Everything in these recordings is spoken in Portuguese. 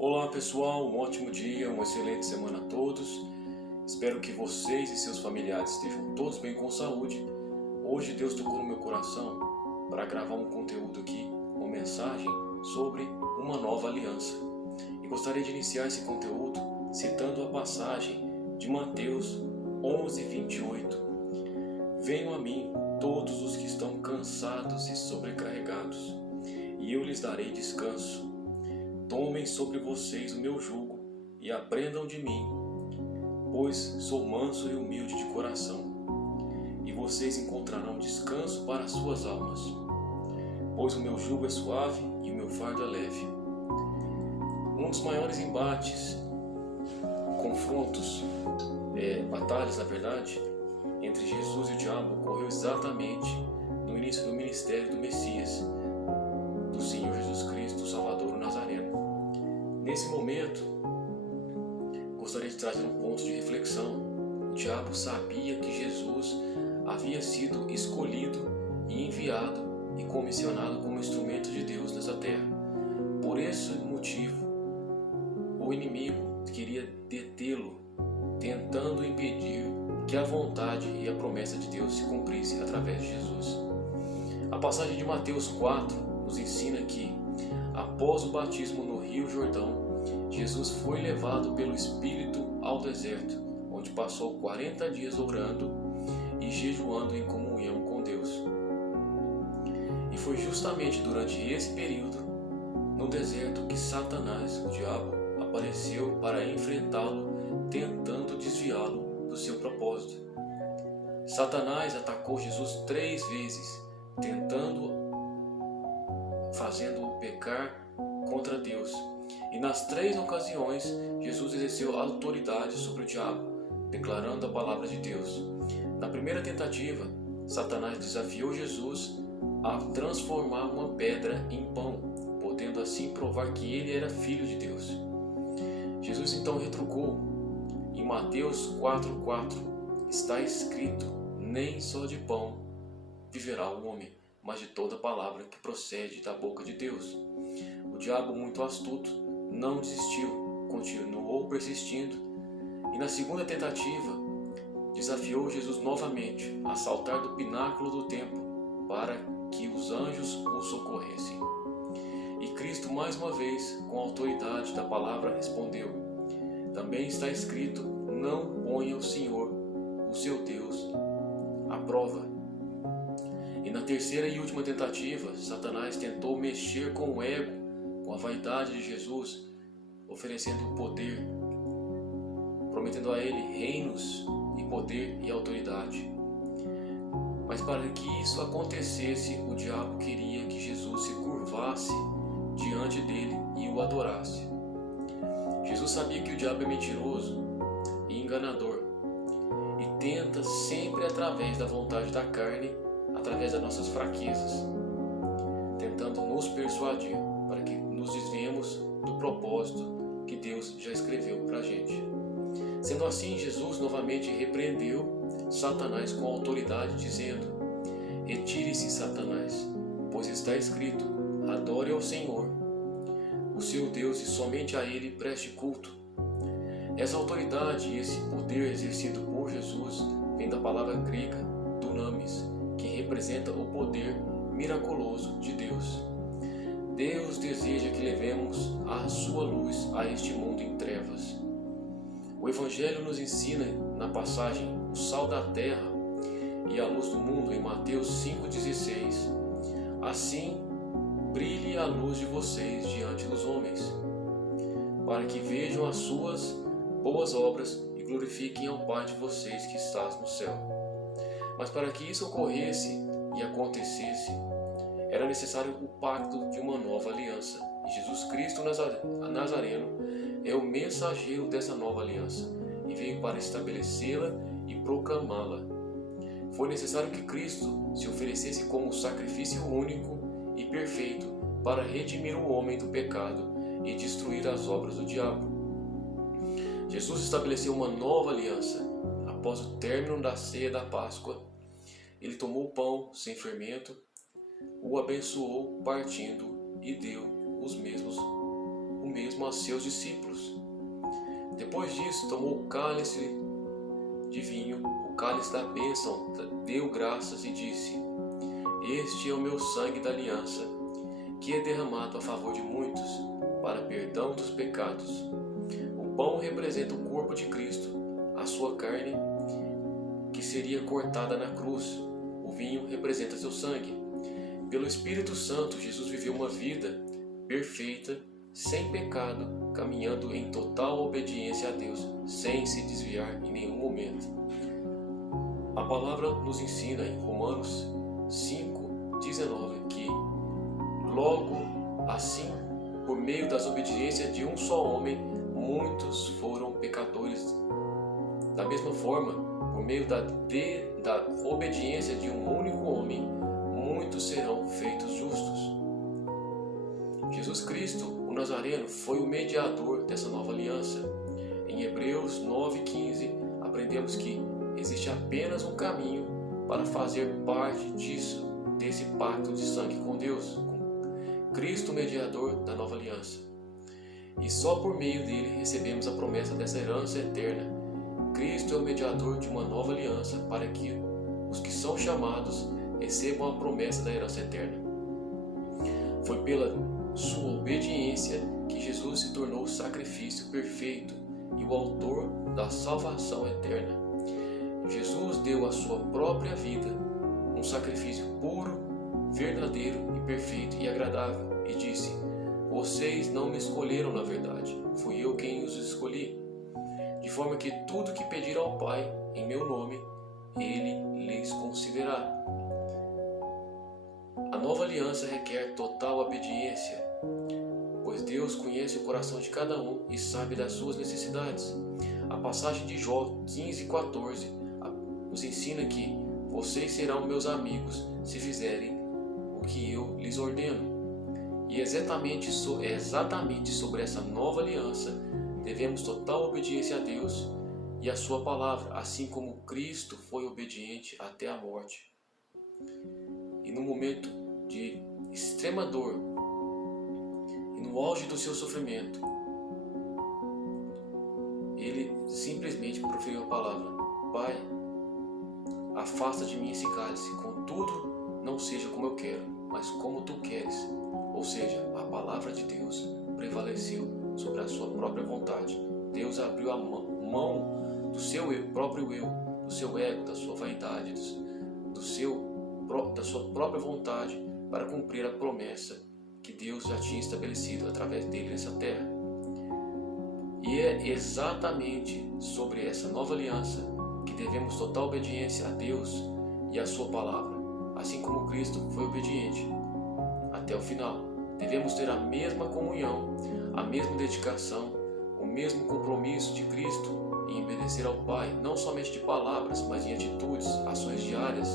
Olá pessoal, um ótimo dia, uma excelente semana a todos. Espero que vocês e seus familiares estejam todos bem com saúde. Hoje Deus tocou no meu coração para gravar um conteúdo aqui, uma mensagem sobre uma nova aliança. E gostaria de iniciar esse conteúdo citando a passagem de Mateus 11:28. Venham a mim todos os que estão cansados e sobrecarregados, e eu lhes darei descanso. Tomem sobre vocês o meu jugo e aprendam de mim, pois sou manso e humilde de coração, e vocês encontrarão descanso para as suas almas, pois o meu jugo é suave e o meu fardo é leve. Um dos maiores embates, confrontos, batalhas na verdade, entre Jesus e o diabo ocorreu exatamente no início do ministério do Messias, do Senhor Jesus Cristo, o Salvador, o Nazareno. Nesse momento, gostaria de trazer um ponto de reflexão. O diabo sabia que Jesus havia sido escolhido e enviado e comissionado como instrumento de Deus nessa terra. Por esse motivo, o inimigo queria detê-lo, tentando impedir que a vontade e a promessa de Deus se cumprisse através de Jesus. A passagem de Mateus 4 nos ensina que, após o batismo no Rio Jordão, Jesus foi levado pelo Espírito ao deserto, onde passou 40 dias orando e jejuando em comunhão com Deus. E foi justamente durante esse período, no deserto, que Satanás, o diabo, apareceu para enfrentá-lo, tentando desviá-lo do seu propósito. Satanás atacou Jesus 3 vezes, fazendo-o pecar contra Deus. E nas 3 ocasiões, Jesus exerceu autoridade sobre o diabo, declarando a palavra de Deus. Na primeira tentativa, Satanás desafiou Jesus a transformar uma pedra em pão, podendo assim provar que ele era filho de Deus. Jesus então retrucou. Em Mateus 4:4 está escrito: nem só de pão viverá o homem, mas de toda palavra que procede da boca de Deus. O diabo, muito astuto, não desistiu, continuou persistindo, e na segunda tentativa desafiou Jesus novamente a saltar do pináculo do templo para que os anjos o socorressem. E Cristo, mais uma vez, com a autoridade da palavra, respondeu: também está escrito: não ponha o Senhor, o seu Deus, à prova. E na terceira e última tentativa, Satanás tentou mexer com o ego, com a vaidade de Jesus, oferecendo poder, prometendo a ele reinos e poder e autoridade. Mas para que isso acontecesse, o diabo queria que Jesus se curvasse diante dele e o adorasse. Jesus sabia que o diabo é mentiroso e enganador e tenta sempre através da vontade da carne, através das nossas fraquezas, tentando nos persuadir para que nos desviemos do propósito que Deus já escreveu para a gente. Sendo assim, Jesus novamente repreendeu Satanás com autoridade, dizendo: retire-se, Satanás, pois está escrito: adore ao Senhor, o seu Deus, e somente a Ele preste culto. Essa autoridade e esse poder exercido por Jesus vem da palavra grega dunamis, que representa o poder miraculoso de Deus. Deus deseja que levemos a sua luz a este mundo em trevas. O Evangelho nos ensina na passagem o sal da terra e a luz do mundo em Mateus 5,16. Assim, brilhe a luz de vocês diante dos homens, para que vejam as suas boas obras e glorifiquem ao Pai de vocês que está no céu. Mas para que isso ocorresse e acontecesse, era necessário o pacto de uma nova aliança. E Jesus Cristo Nazareno é o mensageiro dessa nova aliança e veio para estabelecê-la e proclamá-la. Foi necessário que Cristo se oferecesse como sacrifício único e perfeito para redimir o homem do pecado e destruir as obras do diabo. Jesus estabeleceu uma nova aliança. Após o término da ceia da Páscoa, ele tomou o pão sem fermento, o abençoou partindo e deu os mesmos o mesmo a seus discípulos. Depois disso, tomou o cálice de vinho, o cálice da bênção, deu graças e disse: Este é o meu sangue da aliança, que é derramado a favor de muitos, para perdão dos pecados. O pão representa o corpo de Cristo, a sua carne, que seria cortada na cruz. O vinho representa seu sangue. Pelo Espírito Santo, Jesus viveu uma vida perfeita, sem pecado, caminhando em total obediência a Deus, sem se desviar em nenhum momento. A palavra nos ensina em Romanos 5:19 que, logo assim, por meio das obediências de um só homem, muitos foram pecadores. Da mesma forma, por meio da obediência de um único homem, muitos serão feitos justos. Jesus Cristo, o Nazareno, foi o mediador dessa nova aliança. Em Hebreus 9:15, aprendemos que existe apenas um caminho para fazer parte desse pacto de sangue com Deus, com Cristo, mediador da nova aliança. E só por meio dele recebemos a promessa dessa herança eterna. Cristo é o mediador de uma nova aliança para que os que são chamados recebam a promessa da herança eterna. Foi pela sua obediência que Jesus se tornou o sacrifício perfeito e o autor da salvação eterna. Jesus deu a sua própria vida, um sacrifício puro, verdadeiro e perfeito e agradável, e disse: Vocês não me escolheram na verdade, fui eu quem os escolhi. De forma que tudo que pedir ao Pai em meu nome, Ele lhes concederá. A nova aliança requer total obediência, pois Deus conhece o coração de cada um e sabe das suas necessidades. A passagem de Jó 15:14 nos ensina que vocês serão meus amigos se fizerem o que eu lhes ordeno. E exatamente sobre essa nova aliança devemos total obediência a Deus e a sua palavra, assim como Cristo foi obediente até a morte. E no momento de extrema dor e no auge do seu sofrimento, ele simplesmente proferiu a palavra: Pai, afasta de mim esse cálice, contudo não seja como eu quero, mas como tu queres. Ou seja, a palavra de Deus prevaleceu sobre a sua própria vontade. Deus abriu a mão do seu próprio eu, do seu ego, da sua vaidade, da sua própria vontade, para cumprir a promessa que Deus já tinha estabelecido através dele nessa terra. E é exatamente sobre essa nova aliança que devemos total obediência a Deus e a sua palavra, assim como Cristo foi obediente até o final. Devemos ter a mesma comunhão, a mesma dedicação, o mesmo compromisso de Cristo em obedecer ao Pai, não somente de palavras, mas em atitudes, ações diárias.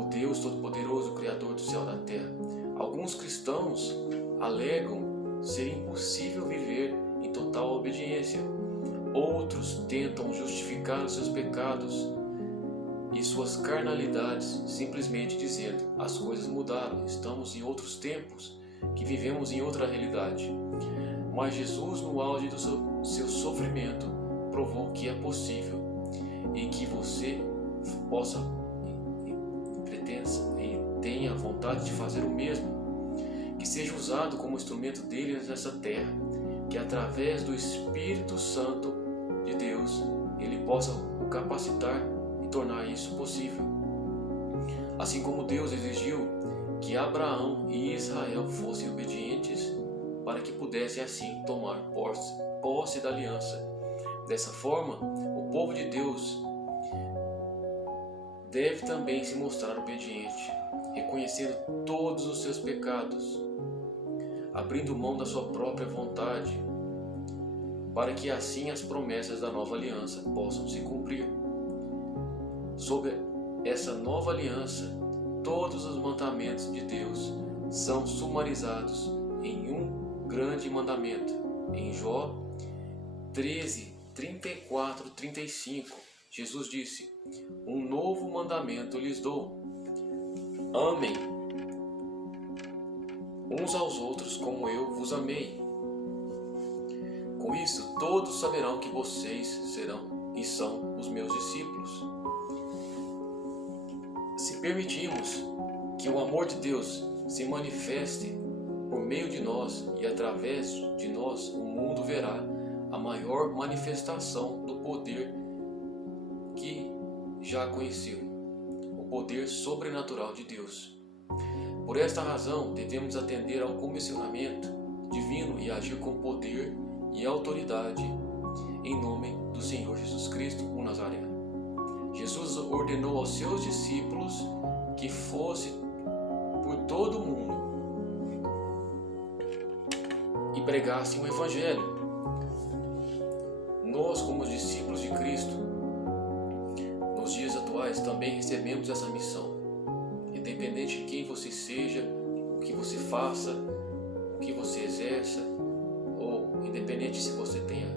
O Deus Todo-Poderoso, Criador do céu e da terra. Alguns cristãos alegam ser impossível viver em total obediência. Outros tentam justificar os seus pecados e suas carnalidades, simplesmente dizendo: as coisas mudaram, estamos em outros tempos, que vivemos em outra realidade. Mas Jesus, no auge do seu sofrimento, provou que é possível e que você possa e tenha vontade de fazer o mesmo, que seja usado como instrumento dele nessa terra, que através do Espírito Santo de Deus ele possa o capacitar e tornar isso possível. Assim como Deus exigiu que Abraão e Israel fossem obedientes para que pudessem assim tomar posse da aliança. Dessa forma, o povo de Deus deve também se mostrar obediente, reconhecendo todos os seus pecados, abrindo mão da sua própria vontade, para que assim as promessas da nova aliança possam se cumprir. Sob essa nova aliança, todos os mandamentos de Deus são sumarizados em um grande mandamento. Em Jó 13:34-35, Jesus disse: um novo mandamento lhes dou: amem uns aos outros como eu vos amei. Com isso, todos saberão que vocês serão e são os meus discípulos. Se permitirmos que o amor de Deus se manifeste por meio de nós e através de nós, o mundo verá a maior manifestação do poder que já conheceu, o poder sobrenatural de Deus. Por esta razão, devemos atender ao comissionamento divino e agir com poder e autoridade em nome do Senhor Jesus Cristo, o Nazareno. Jesus ordenou aos seus discípulos que fosse por todo o mundo e pregassem o Evangelho. Nós, como discípulos de Cristo, nos dias atuais também recebemos essa missão. Independente de quem você seja, o que você faça, o que você exerça, ou independente se você tenha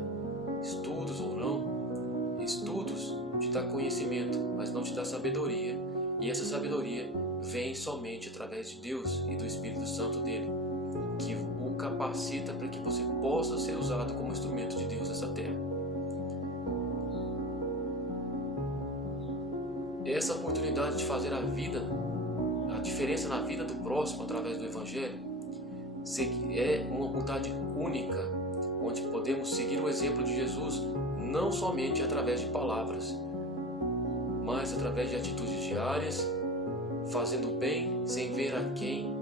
estudos ou não, estudos te dá conhecimento, mas não te dá sabedoria. E essa sabedoria vem somente através de Deus e do Espírito Santo dele, que o capacita para que você possa ser usado como instrumento de Deus nessa terra. Essa oportunidade de fazer a diferença na vida do próximo através do Evangelho é uma oportunidade única, onde podemos seguir o exemplo de Jesus não somente através de palavras, mas através de atitudes diárias, fazendo bem sem ver a quem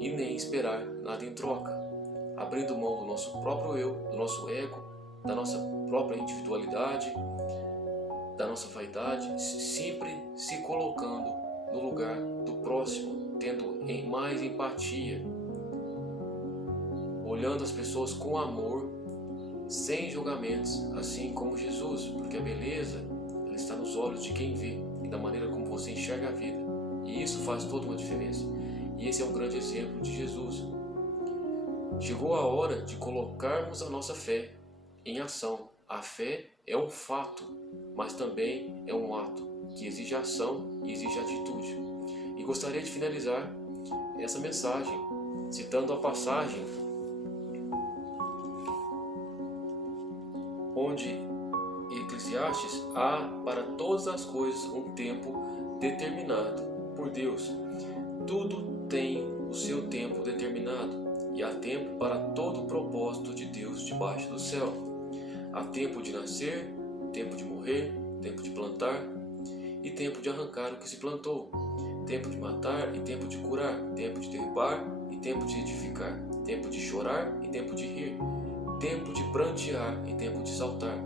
e nem esperar nada em troca, abrindo mão do nosso próprio eu, do nosso ego, da nossa própria individualidade, da nossa vaidade, sempre se colocando no lugar do próximo, tendo mais empatia, olhando as pessoas com amor, sem julgamentos, assim como Jesus, porque a beleza ela está nos olhos de quem vê e da maneira como você enxerga a vida, e isso faz toda uma diferença. E esse é um grande exemplo de Jesus. Chegou a hora de colocarmos a nossa fé em ação. A fé é um fato, mas também é um ato que exige ação e exige atitude. E gostaria de finalizar essa mensagem citando a passagem onde em Eclesiastes há para todas as coisas um tempo determinado por Deus. Tudo tem o seu tempo determinado e há tempo para todo o propósito de Deus debaixo do céu. Há tempo de nascer, tempo de morrer, tempo de plantar e tempo de arrancar o que se plantou, tempo de matar e tempo de curar, tempo de derrubar e tempo de edificar, tempo de chorar e tempo de rir, tempo de prantear e tempo de saltar,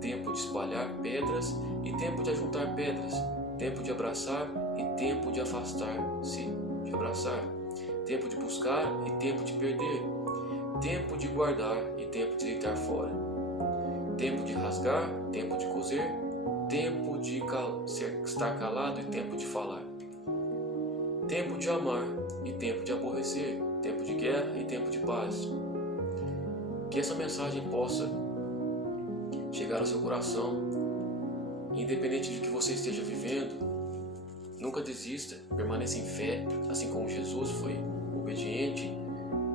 tempo de espalhar pedras e tempo de ajuntar pedras, tempo de abraçar e tempo de afastar-se de abraçar, tempo de buscar e tempo de perder, tempo de guardar e tempo de deitar fora, tempo de rasgar, tempo de coser, tempo de estar calado e tempo de falar, tempo de amar e tempo de aborrecer, tempo de guerra e tempo de paz. Que essa mensagem possa chegar ao seu coração, independente do que você esteja vivendo. Nunca desista, permaneça em fé, assim como Jesus foi obediente,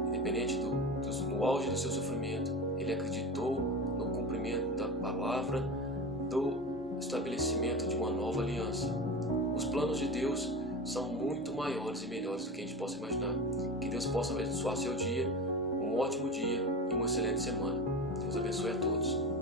independente no auge do seu sofrimento, ele acreditou no cumprimento da palavra, do estabelecimento de uma nova aliança. Os planos de Deus são muito maiores e melhores do que a gente possa imaginar. Que Deus possa abençoar seu dia, um ótimo dia e uma excelente semana. Deus abençoe a todos.